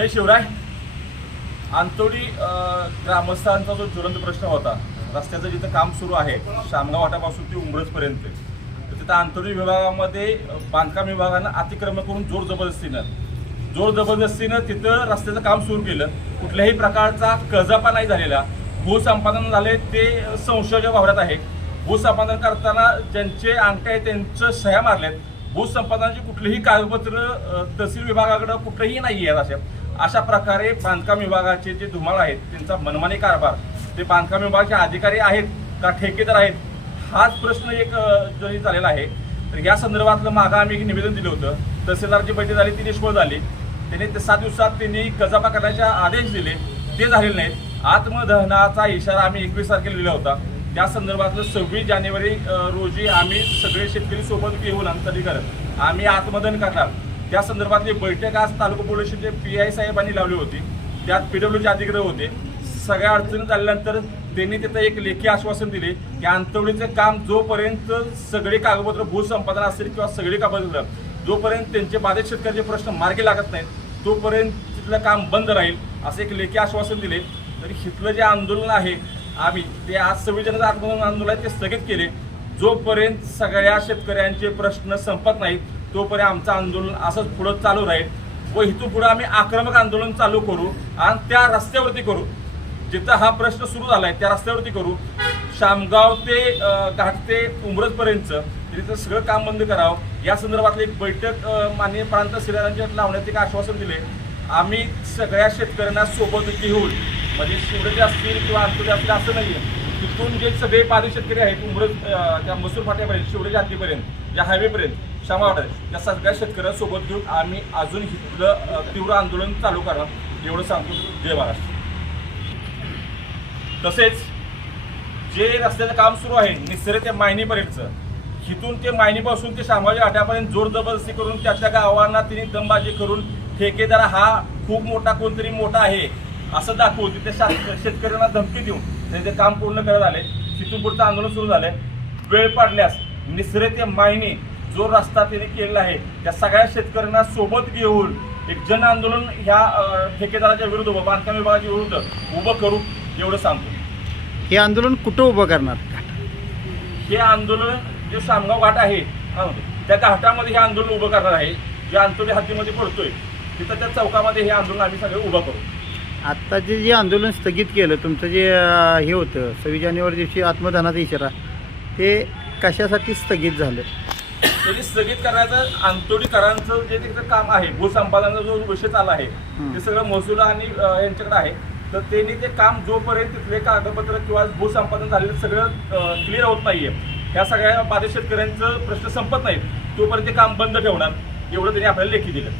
जय शिवराय. आंतोडी ग्रामस्थांचा जो ज्वलंत प्रश्न होता रस्त्याचं जिथं काम सुरू आहे शामगाव वाटापासून ते उमरजपर्यंत तर तिथं आंतोडी विभागामध्ये बांधकाम विभागानं अतिक्रमण करून जोर जबरदस्तीनं जोर जबरदस्तीनं तिथं रस्त्याचं काम सुरू केलं. कुठल्याही प्रकारचा कर्जापा नाही झालेला. भूसंपादन झाले ते संशयाच्या वावरात आहे. भूसंपादन करताना ज्यांचे अंगठे आहेत त्यांचं सह्या मारल्यात. भूसंपादनाची कुठलीही कागदपत्र तहसील विभागाकडं कुठलंही नाही आहेत अशा. अशा प्रकारे बांधकाम विभागाचे जे धुमाळ आहेत त्यांचा मनमानी कारभार ते बांधकाम विभागाचे अधिकारी आहेत का ठेकेदार आहेत हाच प्रश्न एक जरी झालेला आहे तर या संदर्भातलं मागं आम्ही एक निवेदन दिलं होतं. तहसीलदारची बैठक झाली ती निष्फळ झाली. त्यांनी ते सात दिवसात त्यांनी कजाबा करण्याचे आदेश दिले. ते झालेले नाहीत. आत्मदहनाचा इशारा आम्ही एकवीस तारखेला दिला होता. त्या संदर्भातलं सव्वीस जानेवारी रोजी आम्ही सगळे शेतकरी सोबत घेऊन अंतरीकरण आम्ही आत्मदहन करणार. त्या संदर्भातली बैठक आज तालुका पोलिसचे पी आय साहेबांनी लावली होती. त्यात पीडब्ल्यूचे अधिकारी होते. सगळ्या अडचणी झाल्यानंतर त्यांनी तिथं एक लेखी आश्वासन दिले की अंतवडीचं काम जोपर्यंत सगळे कागदपत्र भूसंपादन असेल किंवा सगळे कागदपत्र जोपर्यंत त्यांचे बाधित शेतकऱ्याचे प्रश्न मार्गी लागत नाहीत तोपर्यंत तिथलं काम बंद राहील असं एक लेखी आश्वासन दिले. तर इथलं जे आंदोलन आहे आम्ही ते आज संविधानाचं जणांचं आंदोलन आहे ते स्थगित केले. जोपर्यंत सगळ्या शेतकऱ्यांचे प्रश्न संपत नाहीत तोपर्यंत आमचं आंदोलन असंच पुढं चालू राहील. व इथून पुढं आम्ही आक्रमक आंदोलन चालू करू आणि त्या रस्त्यावरती करू. जिथं हा प्रश्न सुरू झाला आहे त्या रस्त्यावरती करू. शामगाव ते घाट ते उमरजपर्यंत तिथं सगळं काम बंद करावं. या संदर्भातली एक बैठक माननीय प्रांत सिरारांच्या लावण्याचे एक आश्वासन दिले आम्ही सगळ्या शेतकऱ्यांना सोबत घेऊन म्हणजे शिवडे असतील किंवा अंतुडे असतील असं नाही तिथून जे सगळे पारी शेतकरी आहेत उमरज त्या मसूर फाट्यापर्यंत शिवडे जातीपर्यंत या हायवेपर्यंत शामावाडा या सगळ्या शेतकऱ्यांसोबत घेऊन आम्ही अजून इथलं तीव्र आंदोलन चालू करणार एवढं सांगतो. जय महाराष्ट्र. तसेच जे रस्त्याचं काम सुरू आहे निसरे ते मायनीपर्यंतचं इथून ते मायनीपासून ते शामाजी आट्यापर्यंत जोर जबरदस्ती करून त्याच्या गावांना तिने दमबाजी करून ठेकेदार हा खूप मोठा कोणतरी मोठा आहे असं दाखवून तिथे शा- शेतकऱ्यांना धमकी देऊन त्यांचे काम पूर्ण करत आले. तिथून पुढचं आंदोलन सुरू झालं वेळ पडल्यास निसरे ते मायनी जो रस्ता तिने केलेला आहे त्या सगळ्या शेतकऱ्यांना सोबत घेऊन एक जन आंदोलन ह्या ठेकेदाराच्या विरुद्ध व बांधकाम विभागाच्या विरुद्ध उभं करू एवढं सांगतो. हे आंदोलन कुठं उभं करणार? हे आंदोलन जे शामगाव घाट आहे त्या घाटामध्ये हे आंदोलन उभं करणार आहे. जे अंतोली हद्दीमध्ये पडतोय तिथं त्या चौकामध्ये हे आंदोलन आम्ही सगळे उभं करू. आत्ता जे जे आंदोलन स्थगित केलं तुमचं जे अं, हे होतं सव्वीस जानेवारी दिवशी आत्मदानाचा इशारा ते कशासाठी स्थगित झालं? त्यांनी स्थगित करण्याचं अंतोडीकरांचं जे तिथं काम आहे भूसंपादनाचा जो विषय चालला आहे ते सगळं महसूल आणि यांच्याकडे आहे. तर त्यांनी ते काम जोपर्यंत तिथले कागदपत्र किंवा भूसंपादन झालेलं सगळं क्लिअर होत नाहीये ह्या सगळ्या बाधित शेतकऱ्यांचं प्रश्न संपत नाहीत तोपर्यंत ते काम बंद ठेवणार एवढं त्यांनी आपल्याला लेखी दिलं.